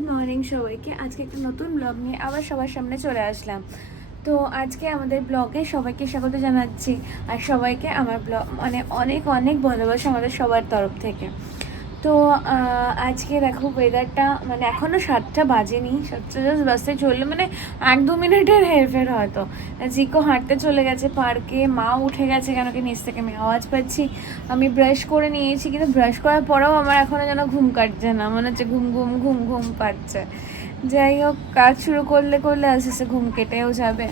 Good morning সবাইকে। আজকে একটা নতুন ব্লগ নিয়ে আবার সবার সামনে চলে আসলাম। তো আজকে আমাদের ব্লগে সবাইকে স্বাগত জানাচ্ছি, আর সবাইকে আমার ব্লগ অনেক অনেক ভালোবাসা আমাদের সবার তরফ থেকে। তো আজকে দেখো ওয়েদারটা এখনও 7টা বাজেনি, 7টা জাস্ট বাসে চললো, 1-2 মিনিটের হেরফের হয়তো। জিকো হাঁটতে চলে গেছে পার্কে, মা উঠে গেছে কেন কি নিচ থেকে আমি আওয়াজ পাচ্ছি। আমি ব্রাশ করে নিয়েছি, কিন্তু ব্রাশ করার পরেও আমার এখনও যেন ঘুম কাটছে না, মনে হচ্ছে ঘুম ঘুম ঘুম ঘুম পাচ্ছে। যাই হোক, কাজ শুরু করলে আস্তে আস্তে ঘুম কেটেও যাবে।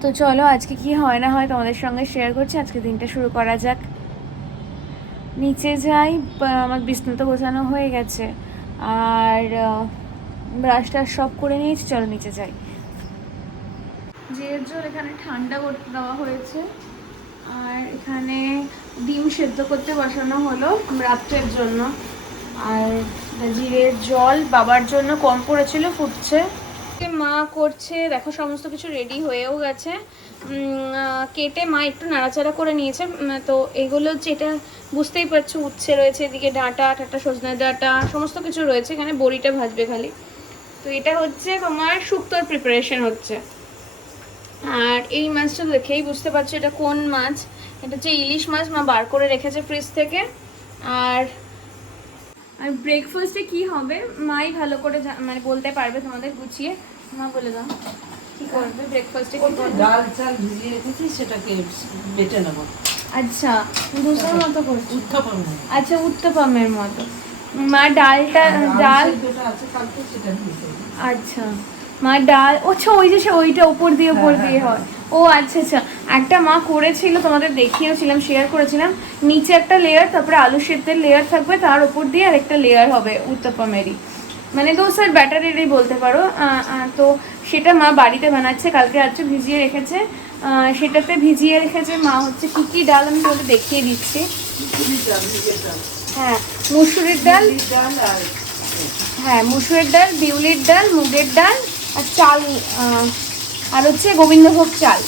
তো চলো আজকে কি হয় না হয় তোমাদের সঙ্গে শেয়ার করছি। আজকে দিনটা শুরু করা যাক। নিচে যাই, আমার বিছনা তো গোছানো হয়ে গেছে, আর ব্রাশ টাশ সব করে নিয়েছি। চলো নিচে যাই। জিরের জল এখানে ঠান্ডা করতে দেওয়া হয়েছে, আর এখানে ডিম সেদ্ধ করতে বসানো হলো রাত্রের জন্য। আর জিরের জল বাবার জন্য কম পড়েছিল, ফুটছে। মা করছে দেখো, সমস্ত কিছু রেডি হয়েও গেছে। কেটে মা একটু নাড়াচাড়া করে নিয়েছে। তো এগুলো যেটা বুঝতেই পারছো, উচ্ছে রয়েছে, এদিকে ডাঁটা টাটা, সজনে ডাঁটা, সমস্ত কিছু রয়েছে। এখানে বড়িটা ভাজবে খালি। তো এটা হচ্ছে তোমার শুক্তোর প্রিপারেশন হচ্ছে। আর এই মাছটা দেখেই বুঝতে পারছো এটা কোন মাছ। এটা হচ্ছে ইলিশ মাছ, মা বার করে রেখেছে ফ্রিজ থেকে। আর ব্রেকফাস্টে কি হবে মাই ভালো করে বলতে পারবে তোমাদের গুছিয়ে। মা বলে দাও কি করবে ব্রেকফাস্টে। কি করবে? ডাল চাল ভিজিয়ে রেখেছি, সেটাকে বেটে নেব। আচ্ছা, দোসার মতো করছি। উত্তপম। আচ্ছা, উত্তপমের মতো। মা ডালটা ডাল আছে কালকে, সেটা দিয়ে। আচ্ছা, মা ডাল, আচ্ছা ওই যে ওইটা উপর দিয়ে হয়। ও আচ্ছা আচ্ছা, একটা মা করেছিল, তোমাদের দেখিয়েছিলাম, শেয়ার করেছিলাম। নিচে একটা লেয়ার, তারপরে আলু সেদ্ধের লেয়ার থাকবে, তার উপর দিয়ে আরেকটা লেয়ার হবে উত্তপমেরই, দোসার ব্যাটারেরই বলতে পারো। তো সেটা মা বাড়িতে বানাচ্ছে, কালকে রাত্রে ভিজিয়ে রেখেছে। সেটাতে ভিজিয়ে রেখেছে মা হচ্ছে কী কী ডাল আমি তোমাদের দেখিয়ে দিচ্ছি। হ্যাঁ, মুসুরির ডাল, হ্যাঁ মুসুরের ডাল, বিউলির ডাল, মুগের ডাল, আর চাল, আর হচ্ছে গোবিন্দভোগ চাল।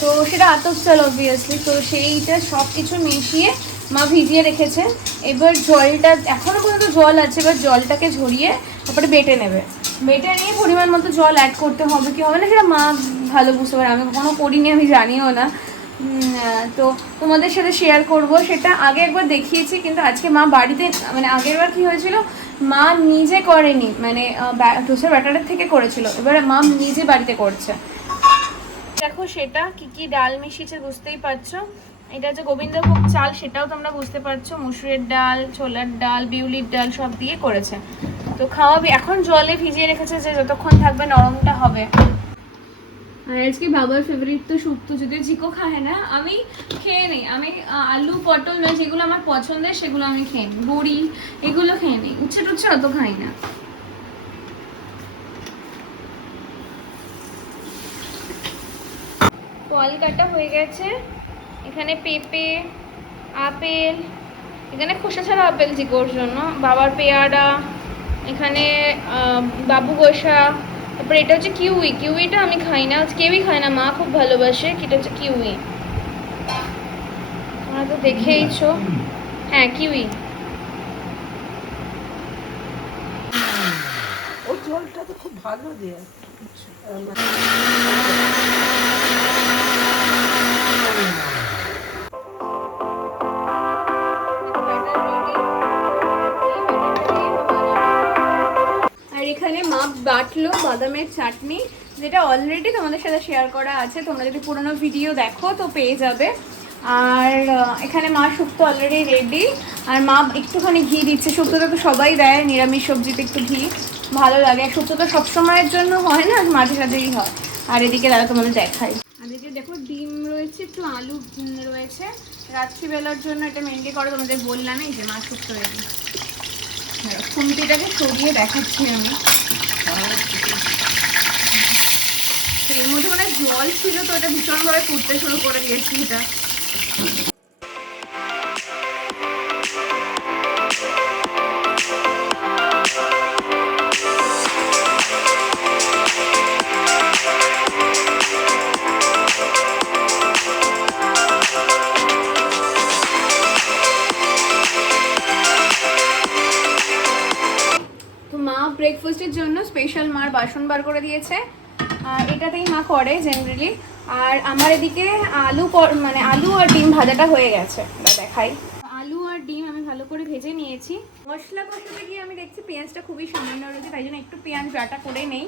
তো সেটা আতপ চাল অবভিয়াসলি। তো সেইটা সব কিছু মিশিয়ে মা ভিজিয়ে রেখেছে। এবার জলটা, এখনও পর্যন্ত জল আছে, এবার জলটাকে ঝরিয়ে তারপরে বেটে নেবে। বেটে নিয়ে পরিমাণ মতো জল অ্যাড করতে হবে কি হবে না সেটা মা ভালো বুঝতে পারে, আমি কখনো করিনি, আমি জানিও না। তো তোমাদের সাথে শেয়ার করব। সেটা আগে একবার দেখিয়েছি, কিন্তু আজকে মা বাড়িতে, আগের বার কী হয়েছিল, মা নিজে করেনি, ডোসার ব্যাটারের থেকে করেছিল, এবার মা নিজে বাড়িতে করছে। দেখো সেটা কি কি ডাল মিশিয়েছে বুঝতেই পারছো। এটা হচ্ছে গোবিন্দভোগ চাল, সেটাও তোমরা বুঝতে পারছো। মুসুরের ডাল, ছোলার ডাল, বিউলির ডাল সব দিয়ে করেছে। তো খাওয়াবি, এখন জলে ভিজিয়ে রেখেছে যে যতক্ষণ থাকবে নরমটা হবে। আর আজকে বাবার ফেভারিট তো শুক্তো, যদিও জিকো খায় না, আমি খেয়ে নিই। আমি আলু পটল নয়, যেগুলো আমার পছন্দের সেগুলো আমি খেয়ে নিই। বড়ি এগুলো খেয়ে নিই, উচ্ছে টুচ্ছে অত খাই না। ফল কাটা হয়ে গেছে। এখানে পেঁপে, আপেল, এখানে খোসা ছাড়া আপেল জিকোর জন্য, বাবার পেয়ারা, এখানে বাবু গোসা, তারপরে এটা হচ্ছে কিউই। কিউইটা আমি খাই না, কেউই খায় না, মা খুব ভালোবাসে। এটা হচ্ছে কিউই, তোমরা তো দেখেইছো। হ্যাঁ কিউই। ও জলটা তো খুব ভালো দেয়। আর এখানে মা বাটলো বাদামের চাটনি, যেটা অলরেডি তোমাদের সাথে শেয়ার করা আছে, তোমরা যদি পুরোনো ভিডিও দেখো তো পেয়ে যাবে। আর এখানে মা শুক্তো অলরেডি রেডি, আর মা একটুখানি ঘি দিচ্ছে। শুক্তোটা তো সবাই দেয়, নিরামিষ সবজিতে একটু ঘি ভালো লাগে। শুক্তো তো সবসময়ের জন্য হয় না, মাঝে সাঝেই হয়। আর এদিকে দাদা তোমাদের দেখাই, আর এদিকে দেখো ডিম রয়েছে, একটু আলু রয়েছে রাত্রিবেলার জন্য, এটা মেনলি করে তোমাদের বললাম। এই যে মা শুক্তো রেডি। খুন্তিটাকে সরিয়ে দেখাচ্ছি আমি। এর মধ্যে জল ছিল, তো এটা ভীষণভাবে ফুটতে শুরু করে দিয়েছি। এটা ব্রেকফাস্টের জন্য স্পেশাল মার বাসন বার করে দিয়েছে। এটাতেই মা করে জেনারেলি। আর আমার এদিকে মানে আলু আর ডিম ভাজাটা হয়ে গেছে, দেখাই। আলু আর ডিম আমি ভালো করে ভেজে নিয়েছি। মশলা কষাতে গিয়ে আমি দেখছি পেঁয়াজটা খুবই সামান্য রয়েছে, তাই জন্য একটু পেঁয়াজ বাটা করে নেই।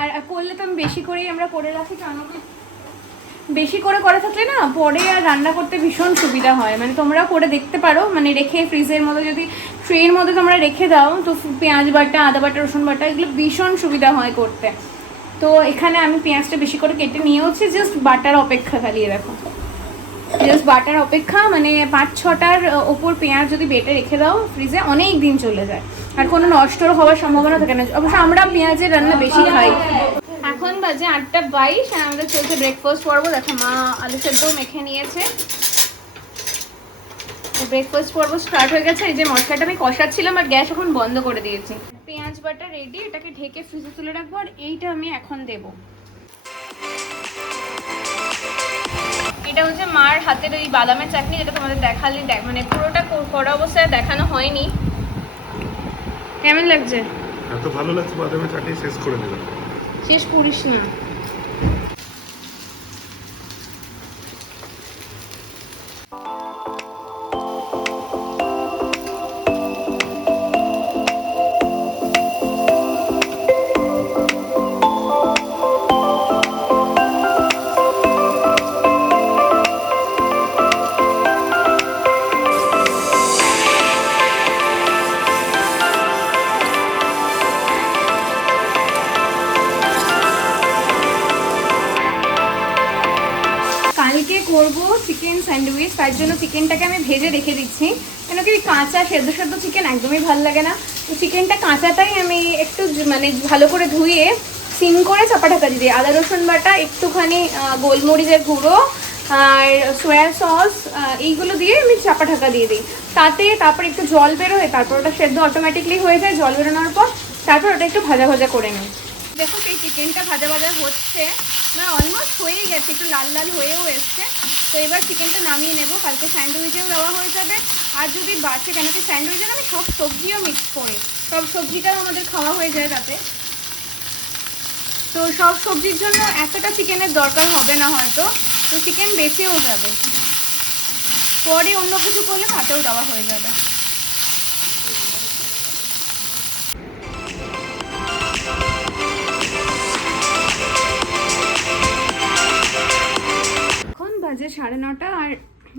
আর করলে তো আমি বেশি করেই আমরা করে রাখি, কারণ বেশি করে করা থাকলে না পরে আর রান্না করতে ভীষণ সুবিধা হয়। মানে তোমরা করে দেখতে পারো, মানে রেখে ফ্রিজের মধ্যে যদি ট্রের মধ্যে তোমরা রেখে দাও তো পেঁয়াজ বাটা, আদা বাটা, রসুন বাটা এগুলো ভীষণ সুবিধা হয় করতে। তো এখানে আমি পেঁয়াজটা বেশি করে কেটে নিয়েওছি, জাস্ট বাটার অপেক্ষা। খালি দেখো, জাস্ট বাটার অপেক্ষা। মানে 5-6টার ওপর পেঁয়াজ যদি বেটে রেখে দাও ফ্রিজে, অনেক দিন চলে যায় আর কোনো নষ্টর হওয়ার সম্ভাবনা থাকে না। অবশ্য আমরা পেঁয়াজের রান্না বেশি খাই। এখন বাজে 8:22 আর আমাদের চলছে ব্রেকফাস্ট পর্ব। দেখো মা আলু সেদ্ধও মেখে নিয়েছে, ব্রেকফাস্ট পর্ব স্টার্ট হয়ে গেছে। এই যে মশলাটা আমি কষাচ্ছিলাম আর গ্যাস এখন বন্ধ করে দিয়েছি। পেঁয়াজ বাটা রেডি, এটাকে ঢেকে ফ্রিজে তুলে রাখবো। আর এইটা আমি এখন দেবো। এটা হচ্ছে মার হাতের ওই বাদামের চাটনি, যেটা তোমাদের দেখালি মানে পুরোটা করা অবস্থায় দেখানো হয়নি। কেমন লাগছে? এত ভালো লাগছে, বাদামের চাটনি শেষ করে দিলাম। শেষ করিস না। কালকে করব চিকেন স্যান্ডউইচ, তার জন্য চিকেনটাকে আমি ভেজে রেখে দিচ্ছি। কেন কি কাঁচা সেদ্ধ চিকেন একদমই ভালো লাগে না। তো চিকেনটা কাঁচাটাই আমি একটু মানে ভালো করে ধুয়ে সিম করে চাপা ঢাকা দিয়ে দিই। আদা রসুন বাটা, একটুখানি গোলমরিচের গুঁড়ো আর সয়া সস, এইগুলো দিয়ে আমি চাপা ঢাকা দিয়ে দিই। তারপর একটু জল বেরোয়, তারপর ওটা সেদ্ধ অটোমেটিকলি হয়ে যায়। জল বেরোনোর পর তারপর ওটা একটু ভাজা ভাজা করে নিই। দেখো সেই চিকেনটা ভাজা ভাজা হচ্ছে, মানে অলমোস্ট হয়েই গেছে, একটু লাল লাল হয়েও এসছে। তো এবার চিকেনটা নামিয়ে নেবো। কালকে স্যান্ডউইচেও দেওয়া হয়ে যাবে। আর যদি বাঁচে, কেন কি স্যান্ডউইচে আমি সব সবজিও মিক্স করি, সব সবজিটাও আমাদের খাওয়া হয়ে যায় তাতে। তো সব সবজির জন্য এতটা চিকেনের দরকার হবে না হয়তো, তো চিকেন বেঁচেও যাবে। পরে অন্য কিছু করলে তাতেও দেওয়া হয়ে যাবে। বাজে 9:30 আর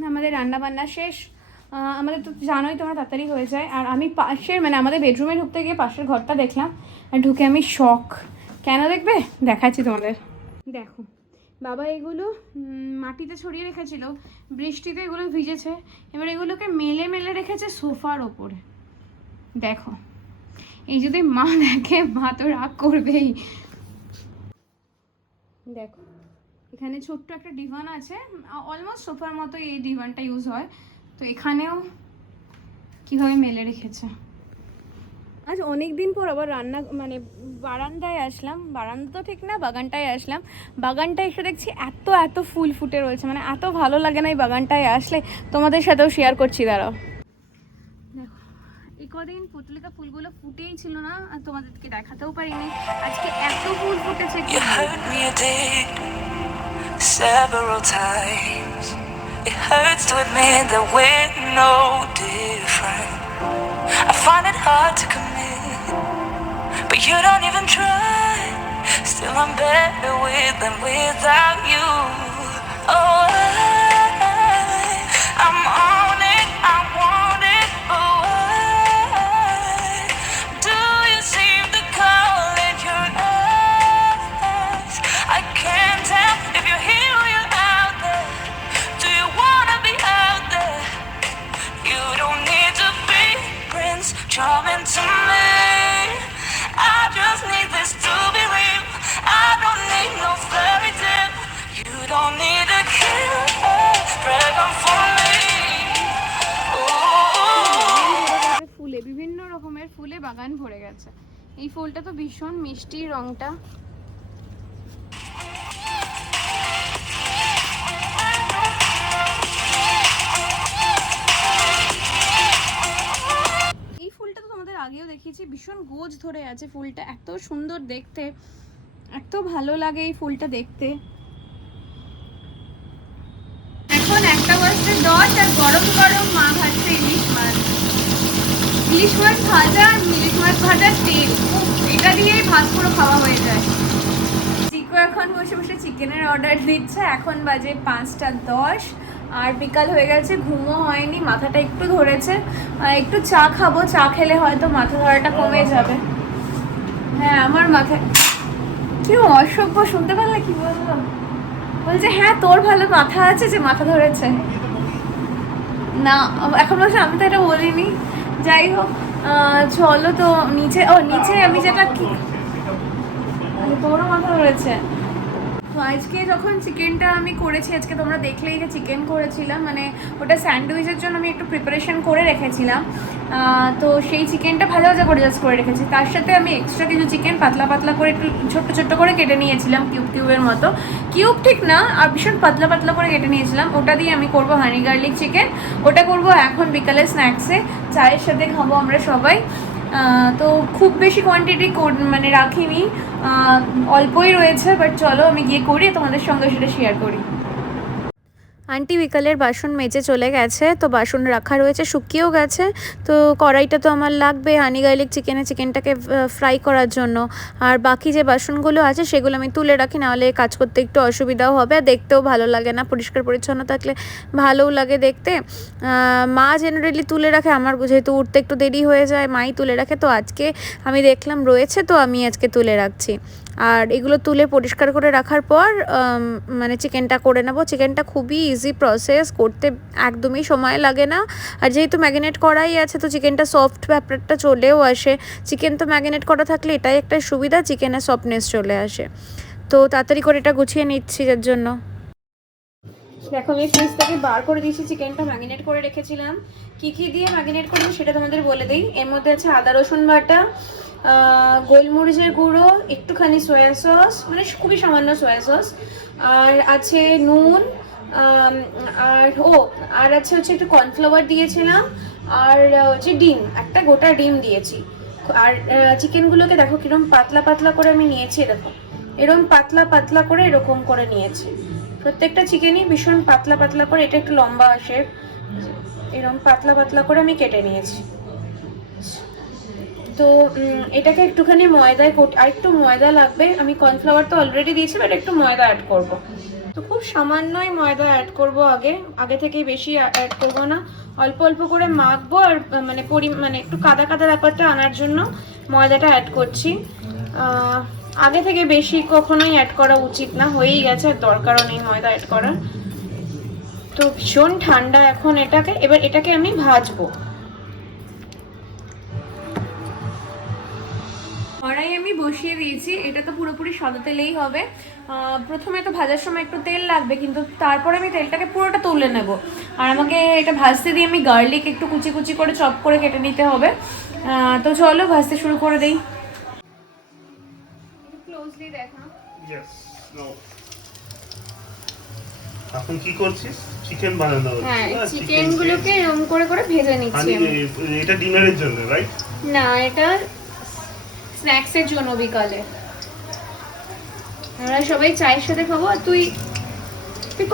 আমাদের রান্না বান্না শেষ। আমাদের তো জানোই তোমরা, তাড়াতাড়ি হয়ে যায়। আর আমি পাশের মানে আমাদের বেডরুমে ঢুকতে গিয়ে পাশের ঘরটা দেখলাম, আর ঢুকে আমি শক। কেন দেখবে? দেখাচ্ছি তোমাদের। দেখো বাবা এগুলো মাটিতে ছড়িয়ে রেখেছিল, বৃষ্টিতে এগুলো ভিজেছে। এবার এগুলোকে মেলে মেলে রেখেছে সোফার ওপরে। দেখো, এই যদি মা দেখে, মা তো রাগ করবেই। দেখো এখানে ছোট্ট একটা ডিভান আছে, অলমোস্ট সোফার মতো এই ডিভানটা ইউজ হয়। তো এখানেও কিভাবে মেলে রেখেছে। আজ অনেক দিন পর আবার রান্না মানে বারান্দায় আসলাম। বারান্দা তো ঠিক না, বাগানটায় আসলাম। বাগানটায় এসে দেখছি এত এত ফুল ফুটে রয়েছে, মানে এত ভালো লাগে না এই বাগানটায় আসলে। তোমাদের সাথেও শেয়ার করছি, দাঁড়াও। দেখো এই কদিন পুতলিকা ফুলগুলো ফুটেই ছিল না, আর তোমাদেরকে দেখাতেও পারিনি। আজকে এত ফুল ফুটেছে। Several times it hurts to admit that we're no different. I find it hard to commit, but you don't even try. Still I'm better with than without you. Oh, I'm on it, I want it, but why do you seem to call it your eyes? I can't tell if you're here or you're out there. Do you wanna be out there? You don't need to be Prince Charming to me. I just need this to be real. I don't need no fairy tale. You don't need a kill dragon for me. ফুলে, বিভিন্ন রকমের ফুলে বাগান ভরে গেছে। এই ফুলটা তো ভীষণ মিষ্টি রংটা। আগেও দেখিয়েছি, ভীষণ গোজ ধরে আছে ফুলটা, এত সুন্দর দেখতে, এত ভালো লাগে এই ফুলটা দেখতে। এখন 1:10 আর গরম গরম মা ভাজছে ইলিশ মাছ। ইলিশ মাছ ভাজা আর ইলিশ মাছ ভাজার তেল, এটা দিয়েই ভাত পুরো খাওয়া হয়ে যায়। চিকু এখন বসে বসে চিকেনের অর্ডার দিচ্ছে। এখন বাজে 5:10 আর বিকাল হয়ে গেছে, ঘুমও হয়নি, মাথাটা একটু ধরেছে। একটু চা খাবো, চা খেলে হয়তো মাথা ধরাটা কমে যাবে। হ্যাঁ আমার মাথায় কি অসভ্য, শুনতে পারলে কি বললো? বলছে হ্যাঁ তোর ভালো মাথা আছে যে মাথা ধরেছে। না এখন বলছে আমি তো এটা বলিনি। যাই হোক চলো তো নিচে, নিচে আমি যেটা কি তোরও মাথা ধরেছে। তো আজকে যখন চিকেনটা আমি করেছি, আজকে তোমরা দেখলেই যে চিকেন করেছিলাম, মানে ওটা স্যান্ডউইচের জন্য আমি একটু প্রিপারেশন করে রেখেছিলাম। তো সেই চিকেনটা ভাজা ভাজা করে জাস্ট করে রেখেছি, তার সাথে আমি এক্সট্রা কিছু চিকেন পাতলা পাতলা করে একটু ছোট্ট ছোট্ট করে কেটে নিয়েছিলাম, কিউব কিউবের মতো। কিউব ঠিক না, আর ভীষণ পাতলা পাতলা করে কেটে নিয়েছিলাম। ওটা দিয়ে আমি করব হানি গার্লিক চিকেন। ওটা করব এখন বিকালে স্ন্যাক্সে, চায়ের সাথে খাবো আমরা সবাই। তো খুব বেশি কোয়ান্টিটি মানে রাখিনি, অল্পই রয়েছে, বাট চলো আমি গিয়ে করি, তোমাদের সঙ্গে সেটা শেয়ার করি। আন্টি বিকালের বাসন মেজে চলে গেছে, তো বাসন রাখা রয়েছে, শুকিয়েও গেছে। তো কড়াইটা তো আমার লাগবে হানি গার্লিক চিকেনটাকে ফ্রাই করার জন্য। আর বাকি যে বাসনগুলো আছে সেগুলো আমি তুলে রাখি, নাহলে কাজ করতে একটু অসুবিধাও হবে, আর দেখতেও ভালো লাগে না। পরিষ্কার পরিচ্ছন্ন থাকলে ভালোও লাগে দেখতে। মা জেনারেলি তুলে রাখে, আমার যেহেতু উঠতে একটু দেরি হয়ে যায় মাই তুলে রাখে। তো আজকে আমি দেখলাম রয়েছে, তো আমি আজকে তুলে রাখছি। আর এগুলো তুলে পরিষ্কার করে রাখার পর মানে চিকেনটা করে নেবো। চিকেনটা খুবই ইজি প্রসেস, করতে একদমই সময় লাগে না। আর যেহেতু ম্যারিনেট করাই আছে, তো চিকেনটা সফট ব্যাপারটা চলেও আসে। চিকেন তো ম্যারিনেট করা থাকলে এটাই একটা সুবিধা, চিকেনের সফটনেস চলে আসে। তো তাড়াতাড়ি করে এটা গুছিয়ে নিচ্ছি যার জন্য। দেখো আমি ফ্রিজ থেকে বার করে দিয়েছি, চিকেনটা ম্যারিনেট করে রেখেছিলাম। কি কি দিয়ে ম্যারিনেট করবো সেটা তোমাদের বলে দিই। এর মধ্যে আছে আদা রসুন বাটা, গোলমরিচের গুঁড়ো, একটুখানি সয়া সস, মানে খুবই সামান্য সয়া সস, আর আছে নুন, আর আছে হচ্ছে একটু কর্নফ্লাওয়ার দিয়েছিলাম, আর হচ্ছে ডিম, একটা গোটা ডিম দিয়েছি। আর চিকেনগুলোকে দেখো কিরকম পাতলা পাতলা করে আমি নিয়েছি, দেখো এরকম পাতলা পাতলা করে এরকম করে নিয়েছি। প্রত্যেকটা চিকেনই ভীষণ পাতলা পাতলা করে, এটা একটু লম্বা আসে, এরকম পাতলা পাতলা করে আমি কেটে নিয়েছি। তো এটাকে একটুখানি ময়দায় আর একটু ময়দা লাগবে। আমি কর্নফ্লাওয়ার তো অলরেডি দিয়েছি, বাট একটু ময়দা অ্যাড করব। তো খুব সামান্যই ময়দা অ্যাড করব, আগে থেকে বেশি অ্যাড করব না, অল্প অল্প করে মাখবো। আর মানে একটু কাদা কাদা ব্যাপারটা আনার জন্য ময়দাটা অ্যাড করছি। আগে থেকে বেশি কখনোই অ্যাড করা উচিত না, হয়েই গেছে, আর দরকারও নেই ময়দা অ্যাড করার। তো ভীষণ ঠান্ডা এখন এবার এটাকে আমি ভাজবো। কড়াই আমি বসিয়ে দিয়েছি, এটা তো পুরোপুরি সাদা তেলেই হবে। প্রথমে তো ভাজার সময় একটু তেল লাগবে, কিন্তু তারপরে আমি তেলটাকে পুরোটা তুলে নেব। আর আমাকে এটা ভাজতে দিয়ে আমি গার্লিক একটু কুচি কুচি করে চপ করে কেটে নিতে হবে। তো চলো ভাজতে শুরু করে দেই। ক্লোজলি দেখা। এখন কি করছিস? চিকেন বানানো হচ্ছে। হ্যাঁ, চিকেনগুলোকে এরকম করে করে ভেজে নিচ্ছি আমি। এটা ডিনারের জন্য, রাইট? না, এটা স্ন্যাক্সের জন্য বিকালে। আমরা সবাই চায়ের সাথে খাবো। আর তুই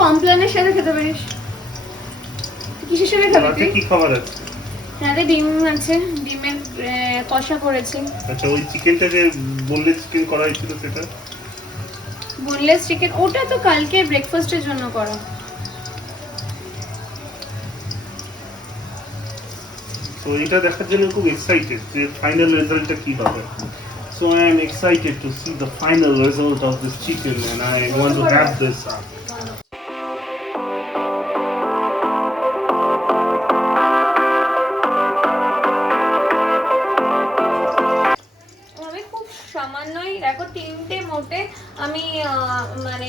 কমপ্লেনের সাথে খেতে পারিস। কিসের সাথে খাবি তুই? কি খাবার আছে? রাতে ডিম আছে, ডিমের কষা করেছি। আচ্ছা, ওই চিকেনটা যে বোনলেস চিকেন করা হয়েছিল সেটা? বোনলেস চিকেন ওটা তো কালকে ব্রেকফাস্টের জন্য করা। তো এটা দেখার জন্য খুব এক্সাইটেড যে ফাইনাল রেজাল্টটা কি হবে। So I am excited to see the final result of this chicken and I want to wrap this up. সামান্যই দেখো, 3টে মোটে আমি মানে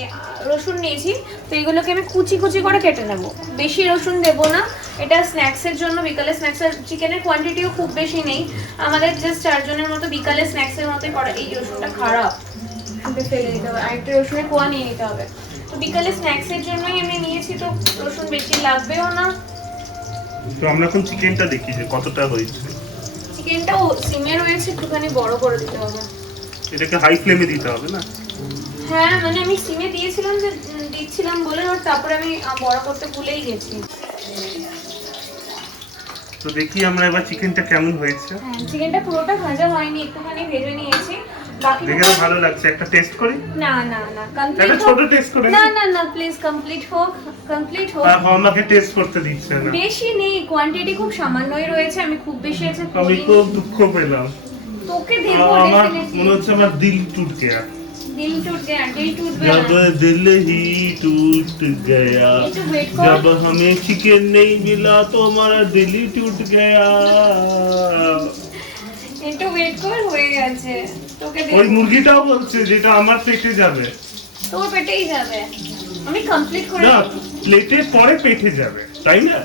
রসুন নিয়েছি। তো এগুলোকে আমি কুচি কুচি করে কেটে নেব, বেশি রসুন দেবো না। এটা স্ন্যাক্সের জন্য, বিকালে স্ন্যাক্সের চিকেনের কোয়ান্টিটিও খুব বেশি নেই, আমাদের জাস্ট 4 জনের মতো বিকালে স্ন্যাক্সের মতোই করা। এই রসুনটা খারাপ, ফেলে দিতে হবে, আরেকটা রসুনের কোয়া নিয়ে নিতে হবে। তো বিকালে স্ন্যাক্সের জন্যই আমি নিয়েছি, তো রসুন বেশি লাগবেও না। তো আমরা এখন চিকেনটা দেখি যে কতটা হয়েছে। চিকেনটাও সিমে রয়েছে, একটুখানি বড় করে দিতে হবে। এটাকে হাই ফ্লেমে দিতে হবে না? হ্যাঁ মানে আমি সিমে দিয়েছিলাম যে দিচ্ছিলাম বলে, আর তারপরে আমি বড় করতে ভুলেই গেছি। তো দেখি আমরা এবার চিকেনটা কেমন হয়েছে। হ্যাঁ চিকেনটা পুরোটা ভাজা হয়নি, একটুখানি ভেজে নিয়েছি। বাকি দেখে তো ভালো লাগছে, একটা টেস্ট করি। না না না কমপ্লিট একটা ছোট টেস্ট করে না না না প্লিজ কমপ্লিট হোক, কমপ্লিট হোক। আমাকে টেস্ট করতে দিচ্ছে না। বেশি নেই, কোয়ান্টিটি খুব সামান্যই রয়েছে, আমি খুব বেশি আছে আমি খুব দুঃখ পেলাম। তোকে দেব আমার ডেফিনেটলি। মনে হচ্ছে আমার দিল টুট গয়া। दिल टूट गया, दिल टूट जब गया। दिल ही टूट गया, जब हमें चिकन नहीं मिला तो हमारा दिल ही टूट गया। একটু ওয়েট কর, হয়ে গেছে। তোকে দেব। ওই মুরগিটাও বলছে যেটা আমার পেটে যাবে। তোর পেটেই যাবে, আমি কমপ্লিট করে না দেব। প্লেটে পরে পেটে যাবে, তাই না?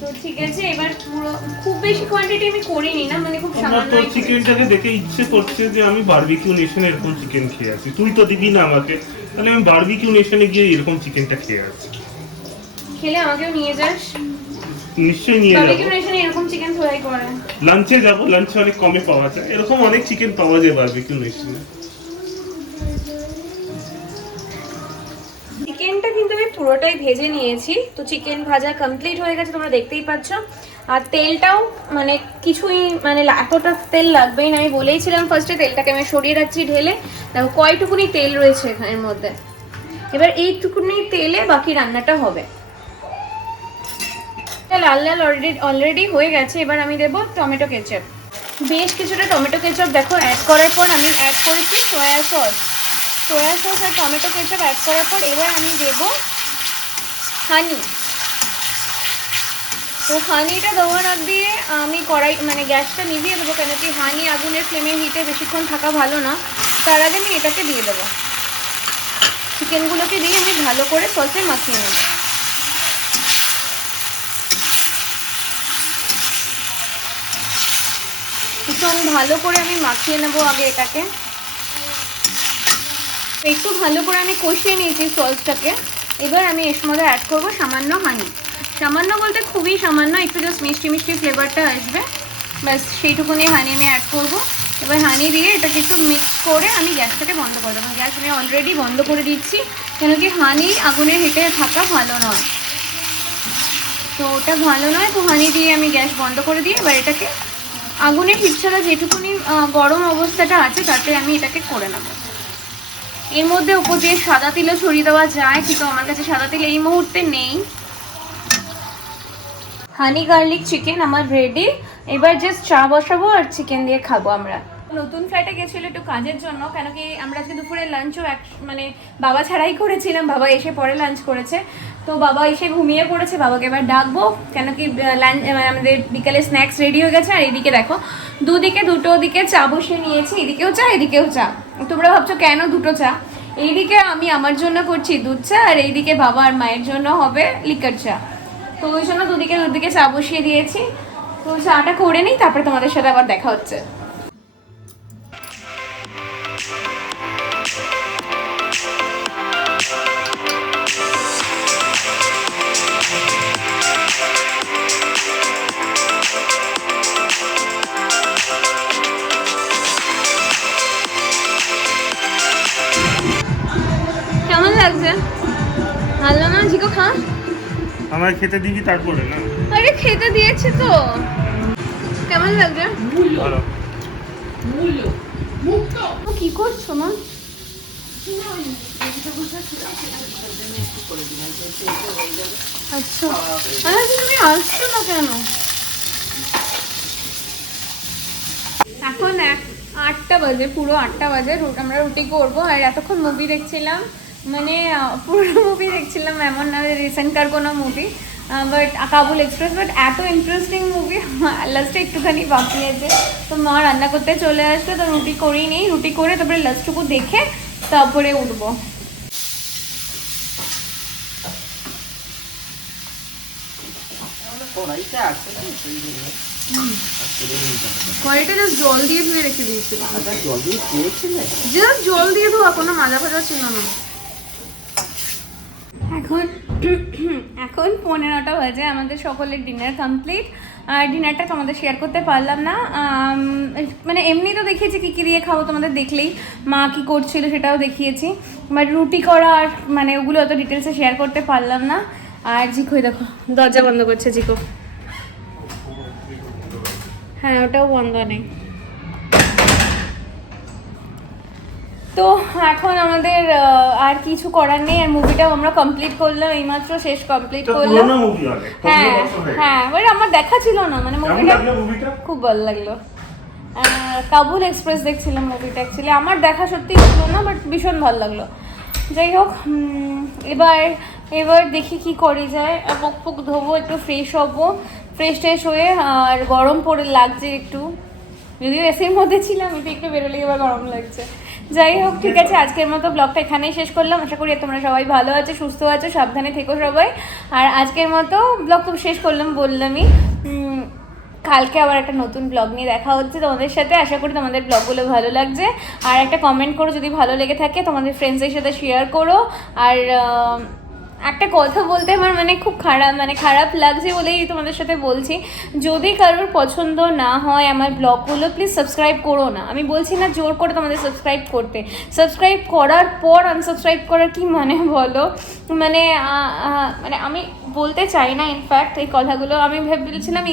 তো ঠিক আছে, এবার পুরো খুব বেশি কোয়ান্টিটি আমি করিনি না, মানে খুব আমার সামান্য। তো চিকেনটাকে দেখে ইচ্ছে করছে যে আমি বারবিকিউ নেশনে এরকম চিকেন খেয়ে আসি। তুই তো দিবি না আমাকে, তাহলে আমি বারবিকিউ নেশনে গিয়ে এরকম চিকেনটা খেয়ে আসি। খেলে আমাকেও নিয়ে যাস। নিশ্চয়ই নিয়ে যাবো। বারবিকিউ নেশনে এরকম চিকেন ফ্রাই করে। লাঞ্চে যাবো, লাঞ্চে অনেক কমে পাওয়া যায়, এরকম অনেক চিকেন পাওয়া যায় বারবিকিউ নেশনে। চিকেনটা কিন্তু আমি পুরোটাই ভেজে নিয়েছি, তো চিকেন ভাজা কমপ্লিট হয়ে গেছে, তোমরা দেখতেই পাচ্ছ। আর তেলটাও মানে কিছুই মানে এতটা তেল লাগবেই না, আমি বলেইছিলাম ফার্স্টে। তেলটাকে আমি সরিয়ে রাখছি ঢেলে, দেখো কয়টুকুনি তেল রয়েছে এর মধ্যে। এবার এইটুকুনি তেলে বাকি রান্নাটা হবে। লাল লাল অলরেডি হয়ে গেছে। এবার আমি দেবো টমেটো কেচাপ, বেশ কিছুটা টমেটো কেচাপ দেখো অ্যাড করার পর আমি অ্যাড করেছি সয়া সস আর টমেটো কেচাপ অ্যাড করার পর এবার আমি দেব হানি। তো হানিটা দেওয়ার আগ দিয়ে আমি কড়াই মানে গ্যাসটা নিভিয়ে দেবো, কেন কি হানি আগুনের ফ্লেমের হিটে বেশিক্ষণ থাকা ভালো না। তার আগে আমি এটাকে দিয়ে দেবো, চিকেনগুলোকে দিয়ে আমি ভালো করে সসে মাখিয়ে নেব। ভীষণ ভালো করে আমি মাখিয়ে নেবো আগে এটাকে। একটু ভালো করে আমি কষিয়ে নিয়েছি সসটাকে। এবার আমি এর মধ্যে অ্যাড করবো সামান্য হানি। সামান্য বলতে খুবই সামান্য, একটু জাস্ট মিষ্টি মিষ্টি ফ্লেভারটা আসবে, ব্যাস সেইটুকুনি হানি আমি অ্যাড করবো। এবার হানি দিয়ে এটাকে একটু মিক্স করে আমি গ্যাসটাকে বন্ধ করে দেবো। গ্যাস আমি অলরেডি বন্ধ করে দিচ্ছি, কেন কি হানি আগুনের হিটে থাকা ভালো নয়, তো ওটা ভালো নয়। তো হানি দিয়ে আমি গ্যাস বন্ধ করে দিয়ে এবার এটাকে আগুনের হিট ছাড়া যেটুকুনি গরম অবস্থাটা আছে তাতে আমি এটাকে করে নেবো। এর মধ্যে উপর দিয়ে সাদা তিলও ছড়িয়ে দেওয়া যায়, কিন্তু আমার কাছে সাদা তিল এই মুহূর্তে নেই। হানি গার্লিক চিকেন আমার রেডি। এবার জাস্ট চা বসাবো আর চিকেন দিয়ে খাবো আমরা। নতুন ফ্লাইটে গেছিল একটু কাজের জন্য, কেন কি আমরা আজকে দুপুরে লাঞ্চও মানে বাবা ছাড়াই করেছিলাম, বাবা এসে পরে লাঞ্চ করেছে। তো বাবা এসে ঘুমিয়ে পড়েছে, বাবাকে এবার ডাকবো, কেন কি লাঞ্চ আমাদের বিকালে স্ন্যাক্স রেডি হয়ে গেছে। আর এদিকে দেখো দুটো দিকে চা বসিয়ে নিয়েছি, এদিকেও চা এদিকেও চা। তোমরা ভাবছো কেন দুটো চা? এইদিকে আমি আমার জন্য করছি দুধ চা, আর এইদিকে বাবা আর মায়ের জন্য হবে লিকার চা। তো ওই জন্য দুদিকে চা বসিয়ে দিয়েছি। তো চাটা করে নিই, তারপরে তোমাদের সাথে আবার দেখা হচ্ছে। কেমন লাগছে? ভালো না? ঝিকো খা। আমার খেতে দিবি তারপরে না? আরে খেতে দিয়েছি তো। কেমন লাগছে? ভালো। কি করছো মা? আচ্ছা আরে তুমি আসছো না কেন? এখন 8টা বাজে, পুরো 8টা বাজে। আমরা রুটি করবো আর এতক্ষণ মুভি দেখছিলাম, মানে পুরো মুভি দেখছিলাম এমন না রিসেন্টকার কোনো movie, but Kabul express. But এত ইন্টারেস্টিং মুভি, লাস্টে একটুখানি বাকি আছে। তো মা রান্না করতে চলে আসবে, তো রুটি করেই নেই, রুটি করে তারপরে লাস্টটুকু দেখে তারপরে উঠবো। কড়াইটা জাস্ট জল দিয়ে ধুয়ে রেখে দিয়েছিলাম, জাস্ট জল দিয়ে ধোয়া, কোনো মাজা ভাজা ছিল না। এখন এখন 15টা বাজে, আমাদের সকলের ডিনার কমপ্লিট। আর ডিনারটা তোমাদের শেয়ার করতে পারলাম না, মানে এমনি তো দেখিয়েছি কী কী দিয়ে খাবো, তোমাদের দেখলেই মা কী করছিল সেটাও দেখিয়েছি, বাট রুটি করা আর মানে ওগুলো অত ডিটেলসে শেয়ার করতে পারলাম না। আর জিকোই দেখো দরজা বন্ধ করছে জিকো, হ্যাঁ ওটাও বন্ধ নেই। তো এখন আমাদের আর কিছু করার নেই, আর মুভিটাও আমরা কমপ্লিট করলাম, এইমাত্র শেষ কমপ্লিট করলাম। হ্যাঁ হ্যাঁ, মানে আমার দেখা ছিল না, মানে মুভিটা খুব ভালো লাগলো। কাবুল এক্সপ্রেস দেখছিলাম মুভিটা, অ্যাকচুয়ালি আমার দেখা সত্যি হলো না, বাট ভীষণ ভালো লাগলো। যাই হোক, এবার দেখি কি করি যায়, মুখ ফুক ধোবো, একটু ফ্রেশ হবো, ফ্রেশ হয়ে, আর গরম পড়ে লাগছে একটু, যদিও এসির মধ্যে ছিলাম, একটু বেরোলে এবার গরম লাগছে। যাই হোক, ঠিক আছে, আজকের মতো ব্লগটা এখানেই শেষ করলাম। আশা করি তোমরা সবাই ভালো আছো, সুস্থ আছো, সাবধানে থেকো সবাই। আর আজকের মতো ব্লগ তো শেষ করলাম বললামই, কালকে আবার একটা নতুন ব্লগ নিয়ে দেখা হচ্ছে তোমাদের সাথে। আশা করি তোমাদের ব্লগগুলো ভালো লাগছে, আর একটা কমেন্ট করো যদি ভালো লেগে থাকে, তোমাদের ফ্রেন্ডসদের সাথে শেয়ার করো। আর একটা কথা বলতে আমার মানে খুব খারাপ লাগছে বলেই তোমাদের সাথে বলছি, যদি কারোর পছন্দ না হয় আমার ব্লগগুলো, প্লিজ সাবস্ক্রাইব করো না। আমি বলছি না জোর করে তোমাদের সাবস্ক্রাইব করতে, সাবস্ক্রাইব করার পর আনসাবস্ক্রাইব করার কি মানে বলো, মানে আমি বলতে চাই না, ইনফ্যাক্ট এই কথাগুলো আমি ভেবেছিলাম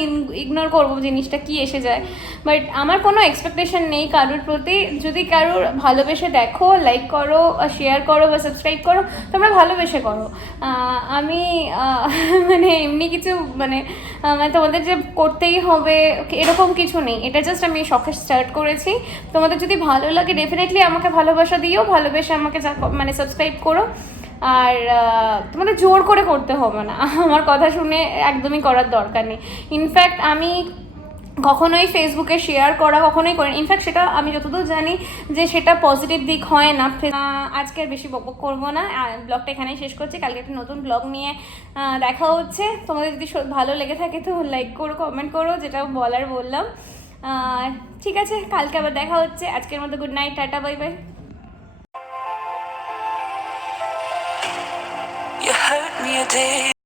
ইগনোর করবো, জিনিসটা কি এসে যায়, বাট আমার কোনো এক্সপেকটেশন নেই কারোর প্রতি। যদি কারোর ভালোবেসে দেখো, লাইক করো, শেয়ার করো বা সাবস্ক্রাইব করো, তোমরা ভালোবেসে করো। আমি মানে এমনি কিছু মানে তোমাদের যে করতেই হবে এরকম কিছু নেই, এটা জাস্ট আমি শখে স্টার্ট করেছি। তোমাদের যদি ভালো লাগে ডেফিনেটলি আমাকে ভালোবাসা দিও, ভালোবেসে আমাকে মানে সাবস্ক্রাইব করো। আর তোমাদের জোর করে করতে হবে না, আমার কথা শুনে একদমই করার দরকার নেই। ইনফ্যাক্ট আমি কখনোই ফেসবুকে শেয়ার করা কখনোই করি, ইনফ্যাক্ট সেটা আমি যতদূর জানি যে সেটা পজিটিভ দিক হয় না। আজকে আর বেশি বকবক করবো না, ব্লগটা এখানেই শেষ করছি। কালকে একটা নতুন ব্লগ নিয়ে দেখা হচ্ছে। তোমাদের যদি ভালো লেগে থাকে তো লাইক করো, কমেন্ট করো, যেটা বলার বললাম। ঠিক আছে, কালকে আবার দেখা হচ্ছে। আজকের মতো good night, tata, bye bye. You hurt me a day.